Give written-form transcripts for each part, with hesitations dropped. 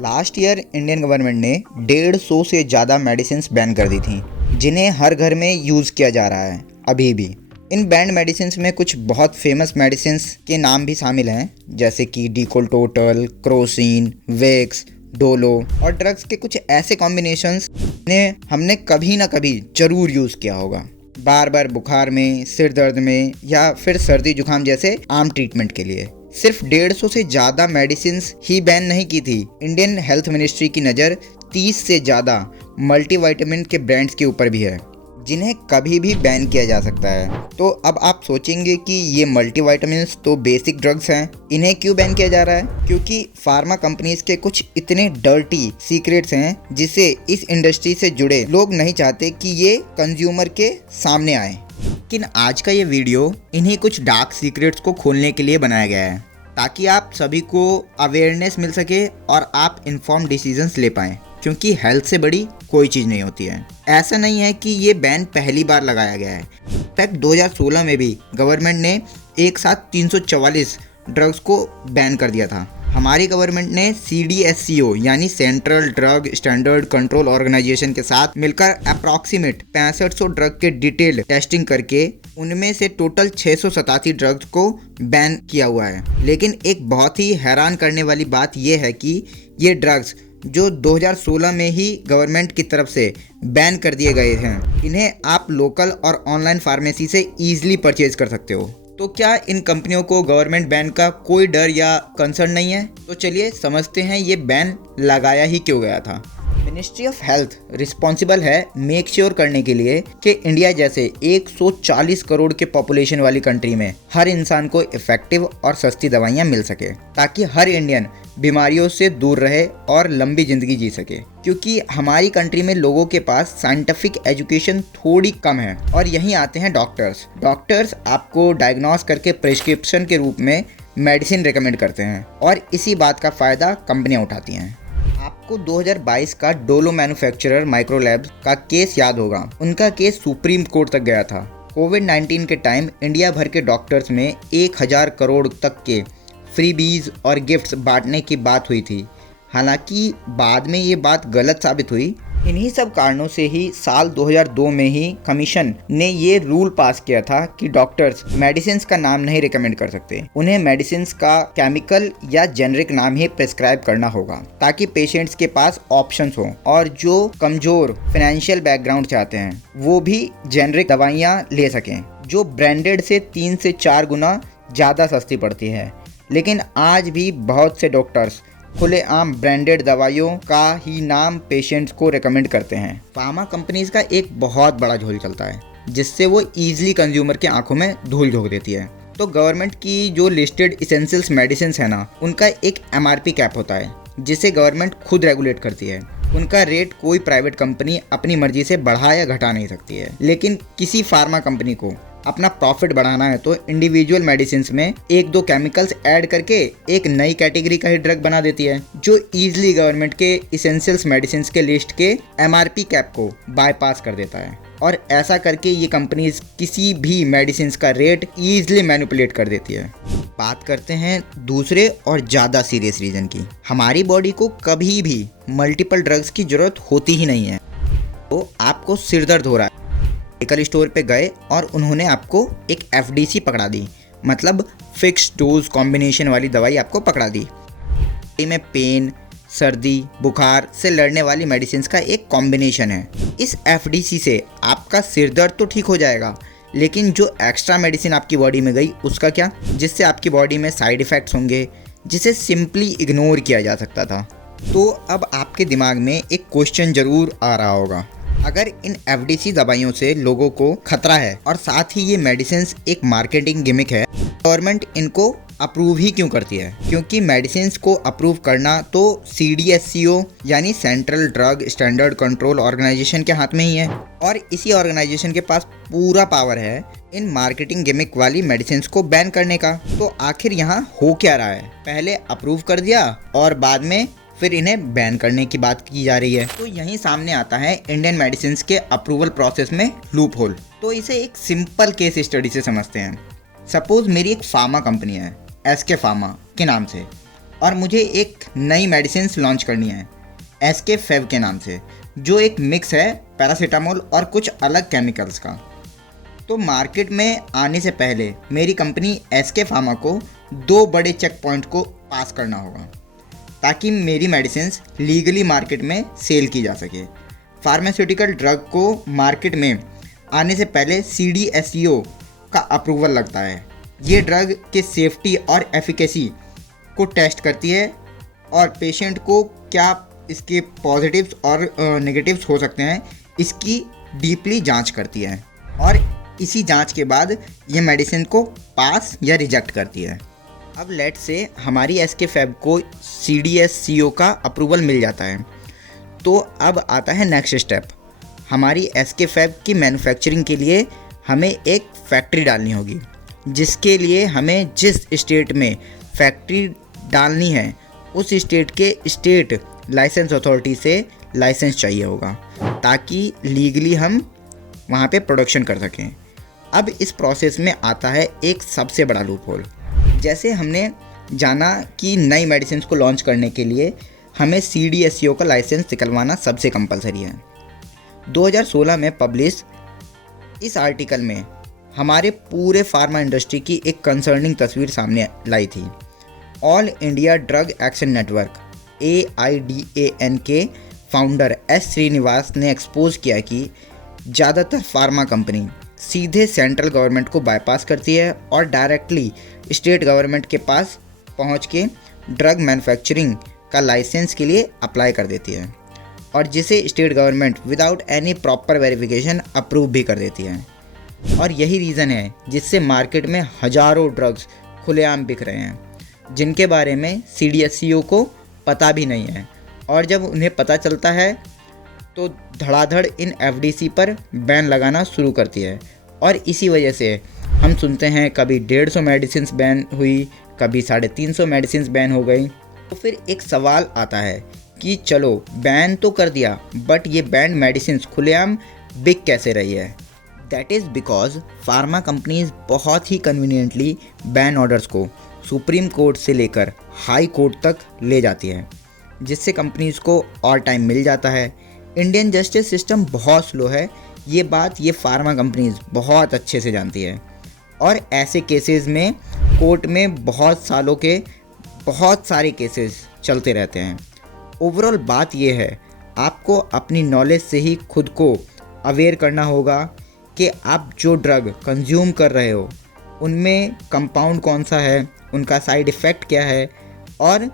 Last year Indian government ने 150 से ज़्यादा मेडिसिन्स बैन कर दी थी, जिन्हें हर घर में यूज़ किया जा रहा है अभी भी। इन बैंड मेडिसिन्स में कुछ बहुत फेमस मेडिसिन्स के नाम भी शामिल हैं, जैसे कि डिकोल टोटल, क्रोसिन, वेक्स, डोलो और ड्रग्स के कुछ ऐसे कॉम्बिनेशंस जिन्हें हमने कभी ना कभी ज़रूर यूज़ किया होगा, बार बार बुखार में, सिर दर्द में या फिर सर्दी जुकाम जैसे आम ट्रीटमेंट के लिए। सिर्फ 150 से ज़्यादा मेडिसिन्स ही बैन नहीं की थी। इंडियन हेल्थ मिनिस्ट्री की नज़र 30 से ज़्यादा मल्टीविटामिन के ब्रांड्स के ऊपर भी है, जिन्हें कभी भी बैन किया जा सकता है। तो अब आप सोचेंगे कि ये मल्टीविटामिन्स तो बेसिक ड्रग्स हैं, इन्हें क्यों बैन किया जा रहा है? क्योंकि फार्मा कंपनीज के कुछ इतने डर्टी सीक्रेट्स हैं जिसे इस इंडस्ट्री से जुड़े लोग नहीं चाहते कि ये कंज्यूमर के सामने आए। लेकिन आज का ये वीडियो इन्हीं कुछ डार्क सीक्रेट्स को खोलने के लिए बनाया गया है, ताकि आप सभी को अवेयरनेस मिल सके और आप इन्फॉर्म डिसीजंस ले पाएँ, क्योंकि हेल्थ से बड़ी कोई चीज़ नहीं होती है। ऐसा नहीं है कि ये बैन पहली बार लगाया गया है। इनफैक्ट 2016 में भी गवर्नमेंट ने एक साथ 344 ड्रग्स को बैन कर दिया था। हमारी गवर्नमेंट ने CDSCO यानी central drug standard control organisation के साथ मिलकर अप्रॉक्सीमेट 6500 ड्रग के डिटेल टेस्टिंग करके उनमें से टोटल 687 ड्रग्स को बैन किया हुआ है। लेकिन एक बहुत ही हैरान करने वाली बात यह है कि ये ड्रग्स जो 2016 में ही गवर्नमेंट की तरफ से बैन कर दिए गए हैं, इन्हें आप लोकल और ऑनलाइन फार्मेसी से ईजिली परचेज कर सकते हो। तो क्या इन कंपनियों को गवर्नमेंट बैन का कोई डर या कंसर्न नहीं है? तो चलिए समझते हैं ये बैन लगाया ही क्यों गया था। मिनिस्ट्री ऑफ हेल्थ रिस्पॉन्सिबल है मेक श्योर करने के लिए कि इंडिया जैसे 140 करोड़ के पॉपुलेशन वाली कंट्री में हर इंसान को इफेक्टिव और सस्ती दवाइयाँ मिल सके, ताकि हर इंडियन बीमारियों से दूर रहे और लंबी जिंदगी जी सके। क्योंकि हमारी कंट्री में लोगों के पास साइंटिफिक एजुकेशन थोड़ी कम है और यहीं आते हैं डॉक्टर्स। डॉक्टर्स आपको डायग्नोस करके प्रिस्क्रिप्शन के रूप में मेडिसिन रिकमेंड करते हैं और इसी बात का फ़ायदा कंपनियां उठाती हैं। आपको 2022 का डोलो मैन्युफैक्चरर माइक्रोलैब्स का केस याद होगा। उनका केस सुप्रीम कोर्ट तक गया था। कोविड-19 के टाइम इंडिया भर के डॉक्टर्स में 1000 करोड़ तक के फ्रीबीज और गिफ्ट्स बांटने की बात हुई थी। हालांकि बाद में ये बात गलत साबित हुई। इन्हीं सब कारणों से ही साल 2002 में ही कमीशन ने ये रूल पास किया था कि डॉक्टर्स मेडिसिन्स का नाम नहीं रिकमेंड कर सकते। उन्हें मेडिसिन्स का केमिकल या जेनरिक नाम ही प्रिस्क्राइब करना होगा, ताकि पेशेंट्स के पास ऑप्शंस हों और जो कमज़ोर फाइनेंशियल बैकग्राउंड चाहते हैं वो भी जेनरिक दवाइयाँ ले सकें, जो ब्रांडेड से 3 से 4 गुना ज़्यादा सस्ती पड़ती है। लेकिन आज भी बहुत से डॉक्टर्स खुलेआम ब्रांडेड दवाइयों का ही नाम पेशेंट्स को रेकमेंड करते हैं। फार्मा कंपनीज का एक बहुत बड़ा झोल चलता है, जिससे वो ईजिली कंज्यूमर के आंखों में धूल झोंक देती है। तो गवर्नमेंट की जो लिस्टेड इसेंशियल्स मेडिसिन है ना, उनका एक MRP कैप होता है, जिसे गवर्नमेंट खुद रेगुलेट करती है। उनका रेट कोई प्राइवेट कंपनी अपनी मर्जी से बढ़ा या घटा नहीं सकती है। लेकिन किसी फार्मा कंपनी को अपना प्रॉफिट बढ़ाना है तो इंडिविजुअल मेडिसिन्स में 1-2 केमिकल्स ऐड करके एक नई कैटेगरी का ही ड्रग बना देती है, जो ईजिली गवर्नमेंट के इसेंशियल्स मेडिसिन्स के लिस्ट के MRP कैप को बाईपास कर देता है। और ऐसा करके ये कंपनीज किसी भी मेडिसिन्स का रेट ईजिली मैनिपुलेट कर देती है। बात करते हैं दूसरे और ज़्यादा सीरियस रीज़न की। हमारी बॉडी को कभी भी मल्टीपल ड्रग्स की ज़रूरत होती ही नहीं है। तो आपको सिर दर्द हो रहा है, मेडिकल स्टोर पे गए और उन्होंने आपको एक FDC पकड़ा दी, मतलब फिक्स डोज कॉम्बिनेशन वाली दवाई आपको पकड़ा दी। में पेन, सर्दी, बुखार से लड़ने वाली मेडिसिन का एक कॉम्बिनेशन है। इस FDC से आपका सिर दर्द तो ठीक हो जाएगा, लेकिन जो एक्स्ट्रा मेडिसिन आपकी बॉडी में गई उसका क्या, जिससे आपकी बॉडी में साइड इफ़ेक्ट्स होंगे, जिसे सिंपली इग्नोर किया जा सकता था। तो अब आपके दिमाग में एक क्वेश्चन ज़रूर आ रहा होगा, अगर इन FDC दवाइयों से लोगों को खतरा है और साथ ही ये मेडिसिन्स एक मार्केटिंग गिमिक है, गवर्नमेंट इनको अप्रूव ही क्यों करती है? क्योंकि मेडिसिन्स को अप्रूव करना तो CDSCO यानी central drug standard control organisation के हाथ में ही है, और इसी ऑर्गेनाइजेशन के पास पूरा पावर है इन मार्केटिंग गिमिक वाली मेडिसिन्स को बैन करने का। तो आखिर यहाँ हो क्या रहा है? पहले अप्रूव कर दिया और बाद में फिर इन्हें बैन करने की बात की जा रही है। तो यहीं सामने आता है इंडियन मेडिसिन्स के अप्रूवल प्रोसेस में लूप होल। तो इसे एक सिंपल केस स्टडी से समझते हैं। सपोज मेरी एक फार्मा कंपनी है, SK फार्मा के नाम से, और मुझे एक नई मेडिसिन लॉन्च करनी है एसके फेव के नाम से, जो एक मिक्स है पैरासीटामोल और कुछ अलग केमिकल्स का। तो मार्केट में आने से पहले मेरी कंपनी एसके फार्मा को 2 बड़े चेक पॉइंट को पास करना होगा ताकि मेरी मेडिसिन लीगली मार्केट में सेल की जा सके। फार्मास्यूटिकल ड्रग को मार्केट में आने से पहले CDSCO का अप्रूवल लगता है। ये ड्रग के सेफ्टी और एफिकेसी को टेस्ट करती है और पेशेंट को क्या इसके पॉजिटिव्स और नेगेटिव्स हो सकते हैं इसकी डीपली जांच करती है और इसी जांच के बाद ये मेडिसिन को पास या रिजेक्ट करती है। अब लेट से हमारी एसके फैब को CDSCO का अप्रूवल मिल जाता है, तो अब आता है नेक्स्ट स्टेप। हमारी एसके फैब की मैन्युफैक्चरिंग के लिए हमें एक फैक्ट्री डालनी होगी, जिसके लिए हमें जिस स्टेट में फैक्ट्री डालनी है उस स्टेट के स्टेट लाइसेंस अथॉरिटी से लाइसेंस चाहिए होगा ताकि लीगली हम वहाँ पे प्रोडक्शन कर सकें। अब इस प्रोसेस में आता है एक सबसे बड़ा लूप होल। जैसे हमने जाना कि नई मेडिसिन को लॉन्च करने के लिए हमें CDSCO का लाइसेंस निकलवाना सबसे कंपलसरी है। 2016 में पब्लिश इस आर्टिकल में हमारे पूरे फार्मा इंडस्ट्री की एक कंसर्निंग तस्वीर सामने लाई थी। All India drug action network AIDAN के फाउंडर S श्रीनिवास ने एक्सपोज किया कि ज़्यादातर फार्मा कंपनी सीधे सेंट्रल गवर्नमेंट को बाईपास करती है और डायरेक्टली स्टेट गवर्नमेंट के पास पहुंच के ड्रग मैन्युफैक्चरिंग का लाइसेंस के लिए अप्लाई कर देती है और जिसे state government without any proper verification approve भी कर देती है। और यही रीज़न है जिससे मार्केट में हज़ारों ड्रग्स खुलेआम बिक रहे हैं जिनके बारे में CDSCO को पता भी नहीं है, और जब उन्हें पता चलता है तो धड़ाधड़ इन FDC पर बैन लगाना शुरू करती है। और इसी वजह से हम सुनते हैं कभी 150 मेडिसिन बैन हुई, कभी 350 मेडिसिन बैन हो गई। तो फिर एक सवाल आता है कि चलो बैन तो कर दिया, बट ये बैंड मेडिसिन खुलेआम बिक कैसे रही है? That is because pharma companies बहुत ही कन्वीनियंटली बैन ऑर्डर्स को सुप्रीम कोर्ट से लेकर हाई कोर्ट तक ले जाती है, जिससे कंपनीज को और टाइम मिल जाता है। इंडियन जस्टिस सिस्टम बहुत स्लो है, ये बात ये फार्मा कंपनीज बहुत अच्छे से जानती है, और ऐसे केसेस में कोर्ट में बहुत सालों के बहुत सारे केसेस चलते रहते हैं। ओवरऑल बात ये है, आपको अपनी नॉलेज से ही खुद को अवेयर करना होगा कि आप जो ड्रग कंज्यूम कर रहे हो उनमें कंपाउंड कौन सा है, उनका साइड इफ़ेक्ट क्या है, और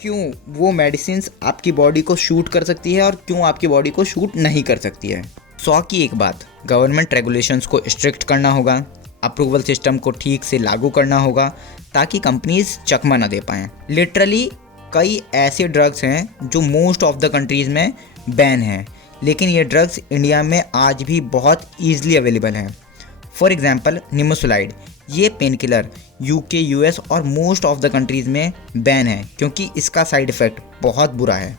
क्यों वो मेडिसिन्स आपकी बॉडी को शूट कर सकती है और क्यों आपकी बॉडी को शूट नहीं कर सकती है। 100 की एक बात, गवर्नमेंट रेगुलेशंस को स्ट्रिक्ट करना होगा, अप्रूवल सिस्टम को ठीक से लागू करना होगा ताकि कंपनीज चकमा ना दे पाएँ। लिटरली कई ऐसे ड्रग्स हैं जो मोस्ट ऑफ द कंट्रीज़ में बैन हैं, लेकिन ये ड्रग्स इंडिया में आज भी बहुत ईजिली अवेलेबल हैं। फॉर एग्जांपल निमोसुलाइड, ये पेन किलर UK, US और मोस्ट ऑफ द कंट्रीज़ में बैन है क्योंकि इसका साइड इफ़ेक्ट बहुत बुरा है,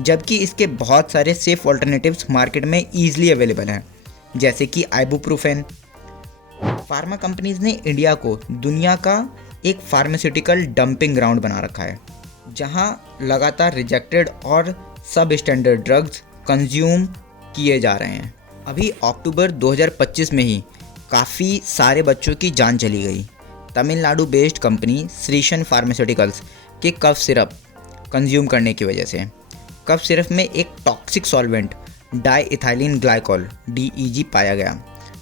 जबकि इसके बहुत सारे सेफ ऑल्टरनेटिव्स मार्केट में ईजिली अवेलेबल हैं, जैसे कि आइबुप्रोफेन। फार्मा कंपनीज़ ने इंडिया को दुनिया का एक फार्मास्यूटिकल डंपिंग ग्राउंड बना रखा है, जहाँ लगातार रिजेक्टेड और सब स्टैंडर्ड ड्रग्स कंज्यूम किए जा रहे हैं। अभी अक्टूबर 2025 में ही काफ़ी सारे बच्चों की जान चली गई। तमिलनाडु बेस्ड कंपनी श्रीशन फार्मास्यूटिकल्स के कफ सिरप कंज्यूम करने की वजह से कफ सिरप में एक टॉक्सिक सॉल्वेंट डाईइथाइलिन ग्लाइकोल DEG पाया गया।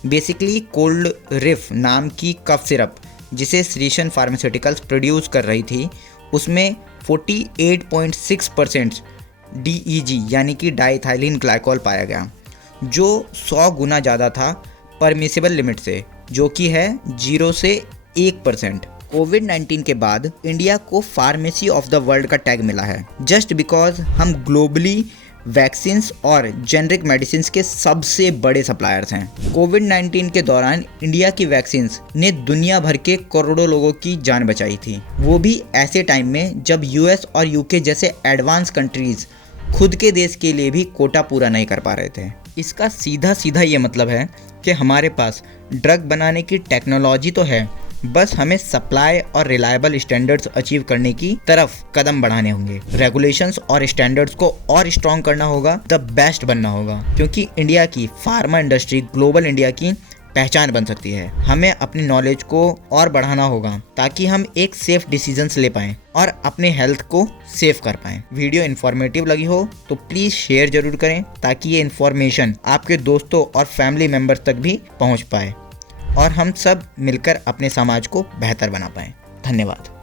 बेसिकली कोल्ड रिफ नाम की कफ सिरप जिसे श्रीशन फार्मास्यूटिकल्स प्रोड्यूस कर रही थी, उसमें 48.6% DEG यानी कि डाईइथाइलिन ग्लाइकोल पाया गया, जो 100 गुना ज़्यादा था परमिसिबल लिमिट से, जो कि है 0 से 1%। कोविड-19 के बाद इंडिया को फार्मेसी ऑफ द वर्ल्ड का टैग मिला है, जस्ट बिकॉज हम ग्लोबली वैक्सीन्स और जेनरिक मेडिसिन्स के सबसे बड़े सप्लायर्स हैं। कोविड-19 के दौरान इंडिया की वैक्सीन्स ने दुनिया भर के करोड़ों लोगों की जान बचाई थी, वो भी ऐसे टाइम में जब US और UK जैसे एडवांस कंट्रीज़ खुद के देश के लिए भी कोटा पूरा नहीं कर पा रहे थे। इसका सीधा सीधा ये मतलब है कि हमारे पास ड्रग बनाने की टेक्नोलॉजी तो है, बस हमें सप्लाई और रिलायबल स्टैंडर्ड्स अचीव करने की तरफ कदम बढ़ाने होंगे। रेगुलेशंस और स्टैंडर्ड्स को और स्ट्रॉन्ग करना होगा, द बेस्ट बनना होगा, क्योंकि इंडिया की फार्मा इंडस्ट्री ग्लोबल इंडिया की पहचान बन सकती है। हमें अपनी नॉलेज को और बढ़ाना होगा ताकि हम एक सेफ डिसीजंस ले पाएं और अपने हेल्थ को सेव कर पाएं। वीडियो इन्फॉर्मेटिव लगी हो तो प्लीज शेयर जरूर करें ताकि ये इन्फॉर्मेशन आपके दोस्तों और फैमिली मेंबर्स तक भी पहुंच पाए और हम सब मिलकर अपने समाज को बेहतर बना पाएं। धन्यवाद।